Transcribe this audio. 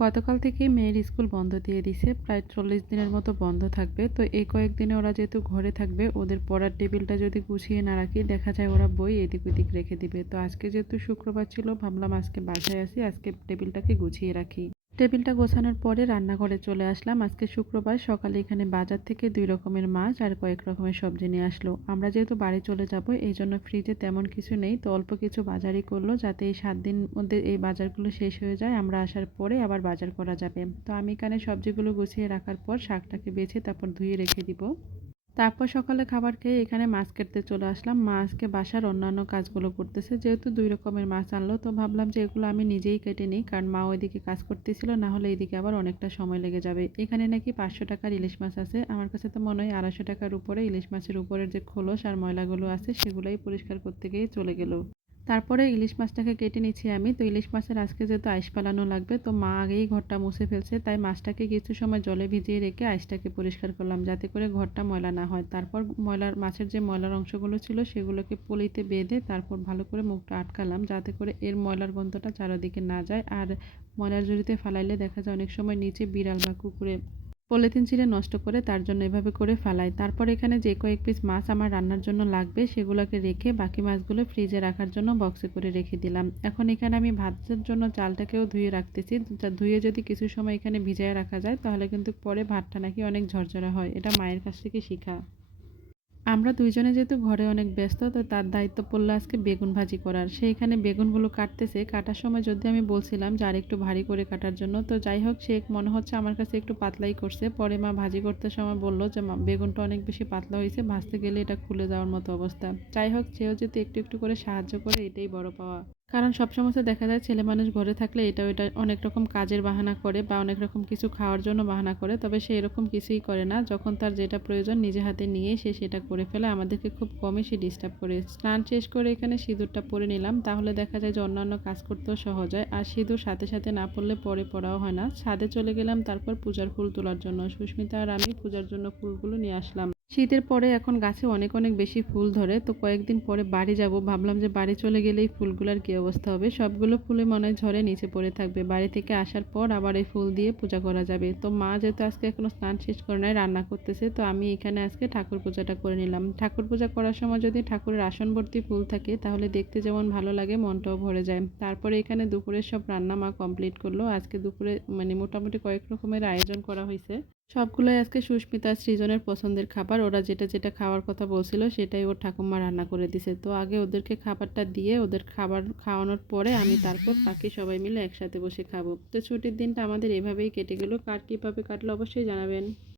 গতকাল থেকে মেয়ের স্কুল বন্ধ দিয়ে দিছে। প্রায় চল্লিশ দিনের মতো বন্ধ থাকবে। তো এই কয়েকদিনে ওরা যেহেতু ঘরে থাকবে, ওদের পড়ার টেবিলটা যদি গুছিয়ে না রাখি, দেখা যায় ওরা বই এদিক ওদিক রেখে দিবে। তো আজকে যেহেতু শুক্রবার ছিল, ভাবলাম আজকে বাসায় আসি, আজকে টেবিলটাকে গুছিয়ে রাখি। টেবিলটা গোছানোর পরে রান্নাঘরে চলে আসলাম। আজকে শুক্রবার সকালে এখানে বাজার থেকে দুই রকমের মাছ আর কয়েক রকমের সবজি নিয়ে আসলো। আমরা যেহেতু বাড়ি চলে যাব, এই জন্য ফ্রিজে তেমন কিছু নেই। তো অল্প কিছু বাজারই করল যাতে এই সাত দিন মধ্যে এই বাজারগুলো শেষ হয়ে যায়। আমরা আসার পরে আবার বাজার করা যাবে। তো আমি এখানে সবজিগুলো গুছিয়ে রাখার পর শাকটাকে বেছে তারপর ধুয়ে রেখে দিব। তারপর সকালে খাবার খেয়ে এখানে মাছ কাটতে চলে আসলাম। মা আজকে বাসার অন্যান্য কাজগুলো করতেছে। যেহেতু দুই রকমের মাছ আনলো, তো ভাবলাম যে এগুলো আমি নিজেই কেটে নিই, কারণ মা ওইদিকে কাজ করতেছিল, না হলে এদিকে আবার অনেকটা সময় লেগে যাবে। এখানে নাকি পাঁচশো টাকার ইলিশ মাছ আছে। আমার কাছে তো মনে হয় আড়াইশো টাকার উপরে ইলিশ মাছের উপরের যে খোলস আর ময়লাগুলো আছে, সেগুলোই পরিষ্কার করতে গিয়ে চলে গেলো। তারপরে ইলিশ মাছটাকে কেটে নিচ্ছি আমি। তো ইলিশ মাছের আজকে যেহেতু আইস পালানো লাগবে, তো মা আগেই ঘরটা মুছে ফেলছে। তাই মাছটাকে কিছু সময় জলে ভিজিয়ে রেখে আইসটাকে পরিষ্কার করলাম, যাতে করে ঘরটা ময়লা না হয়। তারপর ময়লার, মাছের যে ময়লার অংশগুলো ছিল, সেগুলোকে পলিতে বেঁধে তারপর ভালো করে মুখটা আটকালাম, যাতে করে এর ময়লার গন্ধটা চারিদিকে না যায়। আর ময়লার জড়িতে ফালাইলে দেখা যায় অনেক সময় নিচে বিড়াল বা কুকুরে পলিথিন ছিঁড়ে নষ্ট করে তার জন্য এভাবে করে ফেলাই তারপর এখানে যে কয়েক পিস মাছ আমার রান্নার জন্য লাগবে, সেগুলোকে রেখে বাকি মাছগুলো ফ্রিজে রাখার জন্য বক্সে করে রেখে দিলাম। এখন এখানে আমি ভাতের জন্য চালটাকেও ধুয়ে রাখতেছি। ধুয়ে যদি কিছু সময় এখানে ভিজায় রাখা যায়, তাহলে কিন্তু পরে ভাতটা নাকি অনেক ঝরঝরা হয়। এটা মায়ের কাছ থেকে শেখা। আমরা দুইজনে যেহেতু ঘরে অনেক ব্যস্ত, তো তার দায়িত্ব পড়ল আজকে বেগুন ভাজি করার। সেইখানে বেগুনগুলো কাটতেছে। কাটার সময় যদি আমি বলছিলাম যে, আর একটু ভারী করে কাটার জন্য। তো যাই হোক, সে মনে হচ্ছে আমার কাছে একটু পাতলাই করছে। পরে মা ভাজি করতে সময় বলল যে বেগুনটা অনেক বেশি পাতলা হয়েছে, ভাজতে গেলে এটা খুলে যাওয়ার মতো অবস্থা। যাই হোক, সেও যেহেতু একটু একটু করে সাহায্য করে, এটাই বড় পাওয়া। কারণ সবসময় দেখা যায় ছেলে মানুষ ঘরে থাকলে এটা ওইটা অনেক রকম কাজের বাহানা করে বা অনেক রকম কিছু খাওয়ার জন্য বাহানা করে। তবে সে এরকম কিছুই করে না। যখন তার যেটা প্রয়োজন নিজে হাতে নিয়ে সে সেটা করে ফেলে। আমাদেরকে খুব কমই সে ডিস্টার্ব করে। স্নান শেষ করে এখানে সিঁদুরটা পরে নিলাম। তাহলে দেখা যায় যে অন্যান্য কাজ করতেও সহজ হয়। আর সিঁদুর সাথে সাথে না পড়লে পরে পড়াও হয় না। ছাদে চলে গেলাম, তারপর পূজার ফুল তোলার জন্য। সুস্মিতা আর আমি পূজার জন্য ফুলগুলো নিয়ে আসলাম। শীতের পরে এখন গাছে অনেক অনেক বেশি ফুল ধরে, তো কয়েকদিন পরে বাড়ি যাব। ভাবলাম যে বাড়ি চলে গেলেই ফুলগুলোর কী অবস্থা হবে? সবগুলো ফুলে মনে হয় ঝরে নিচে পড়ে থাকবে। বাড়ি থেকে আসার পর আবার এই ফুল দিয়ে পূজা করা যাবে। তো মা যেহেতু আজকে এখনও স্নান শেষ করে নাই, রান্না করতেছে, তো আমি এখানে আজকে ঠাকুর পূজাটা করে নিলাম। ঠাকুর পূজা করার সময় যদি ঠাকুরের আসন ভর্তি ফুল থাকে, তাহলে দেখতে যেমন ভালো লাগে, মনটাও ভরে যায়। তারপরে এখানে দুপুরের সব রান্না মা কমপ্লিট করল। আজকে দুপুরে মানে মোটামুটি কয়েক রকমের আয়োজন করা হয়েছে সবগুলোই আজকে সুস্মিতা সৃজনের পছন্দের খাবার। ওরা যেটা যেটা খাওয়ার কথা বলছিল, সেটাই ওর ঠাকুমা রান্না করে দিছে। তো আগে ওদেরকে খাবারটা দিয়ে ওদের খাবার খাওয়ানোর পরে আমি তারপর বাকি সবাই মিলে একসাথে বসে খাব। তো ছুটির দিনটা আমাদের এভাবেই কেটে গেল। কার কীভাবে কাটলো অবশ্যই জানাবেন।